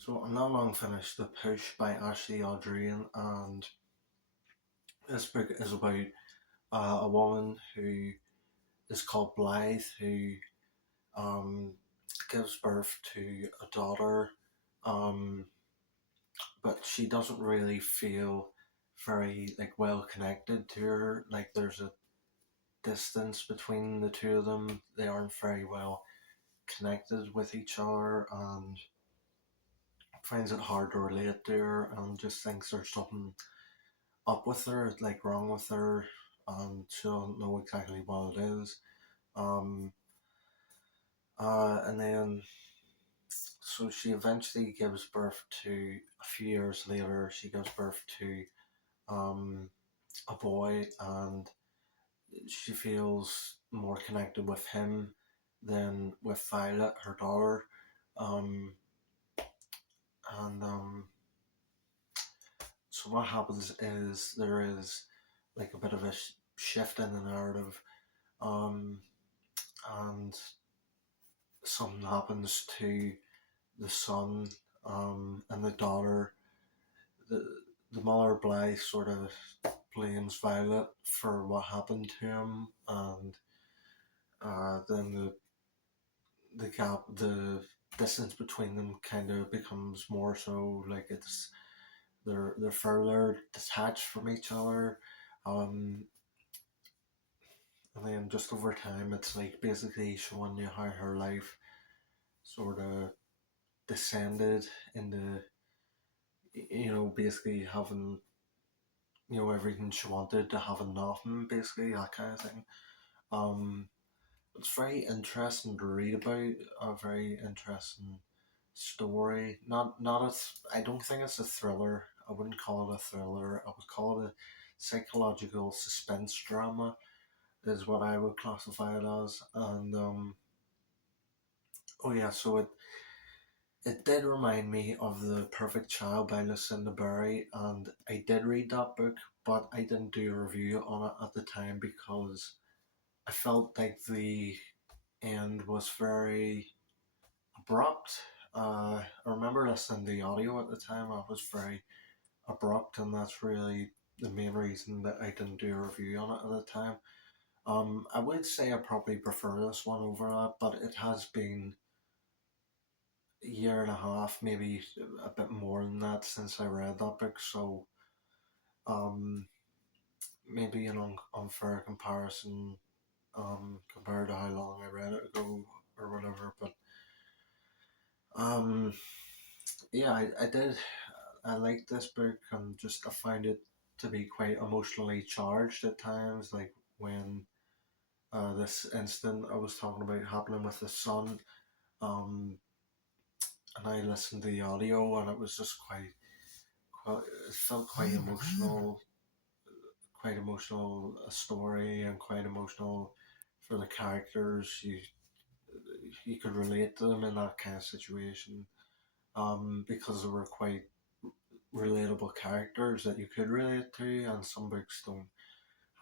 So I'm not long finished The Push by audrain, and this book is about a woman who is called Blythe, who um, gives birth to a daughter, um, but she doesn't really feel very well connected to her. Like there's a distance between the two of them. They aren't very well connected with each other, and finds it hard to relate to her, and just thinks there's something up with her, like wrong with her, and she don't know exactly what it is. Um, and then so she eventually gives birth to a few years later. She gives birth to um, a boy, and she feels more connected with him than with Violet, her daughter. Um, and so what happens is there is like a bit of a shift in the narrative, um, and something happens to the son, and the daughter. The the mother Blythe sort of blames Violet for what happened to him, and then the distance between them kind of becomes more so like they're further detached from each other, um, and then just over time, it's like basically showing you how her life sort of descended into, basically having, everything she wanted to having nothing, basically, that kind of thing. Um, it's very interesting to read about, a very interesting story. I don't think it's a thriller. I wouldn't call it a thriller. I would call it a psychological suspense drama, is what I would classify it as. And oh yeah, so it did remind me of The Perfect Child by Lucinda Berry, and I did read that book, but I didn't do a review on it at the time because I felt like the end was very abrupt. I remember listening to the audio at the time, I was very abrupt, and that's really the main reason that I didn't do a review on it at the time. I would say I probably prefer this one over that, but it has been a year and a half, maybe a bit more than that, since I read that book. So, um, maybe an unfair comparison, compared to how long I read it ago or whatever. But um, yeah, I did. I liked this book, and just I find it to be quite emotionally charged at times. Like when this incident I was talking about happening with the son, um, and I listened to the audio, and it was just quite it felt quite emotional a story, and quite emotional for the characters. You could relate to them in that kind of situation, because they were quite relatable characters that you could relate to, and some books don't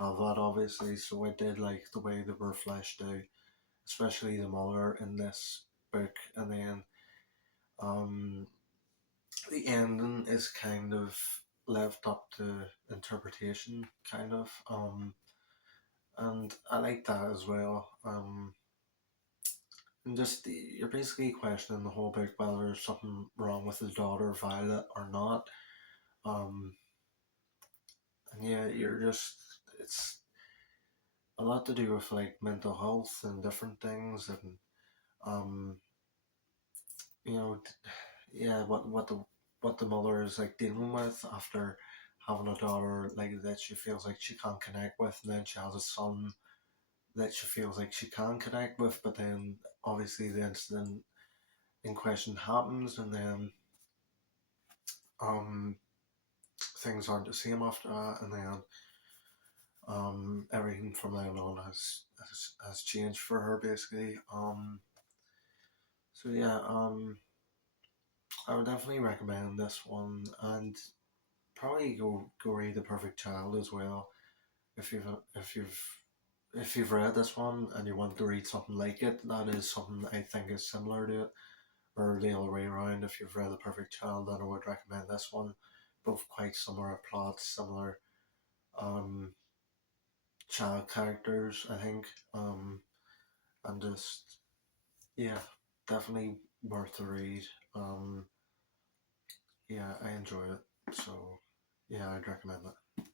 have that, obviously. So I did like the way they were fleshed out, especially the mother in this book, and then um, the ending is kind of left up to interpretation, kind of. And I like that as well. And just you're basically questioning the whole book whether there's something wrong with his daughter Violet or not. Um, and yeah, you're just it's a lot to do with like mental health and different things, and um, you know, yeah, what the mother is like dealing with after having a daughter like that she feels like she can't connect with, and then she has a son that she feels like she can connect with, but then obviously the incident in question happens, and then um things aren't the same after that, and then everything from then on has changed for her, basically. So yeah, I would definitely recommend this one, and probably go read The Perfect Child as well if you've if you've if you've read this one and you want to read something like it. That is something I think is similar to it, or the other way around. If you've read The Perfect Child, then I would recommend this one. Both quite similar plots, similar um, child characters, I think, and just yeah, definitely worth the read. Um, yeah, I enjoyed it, so yeah, I'd recommend it.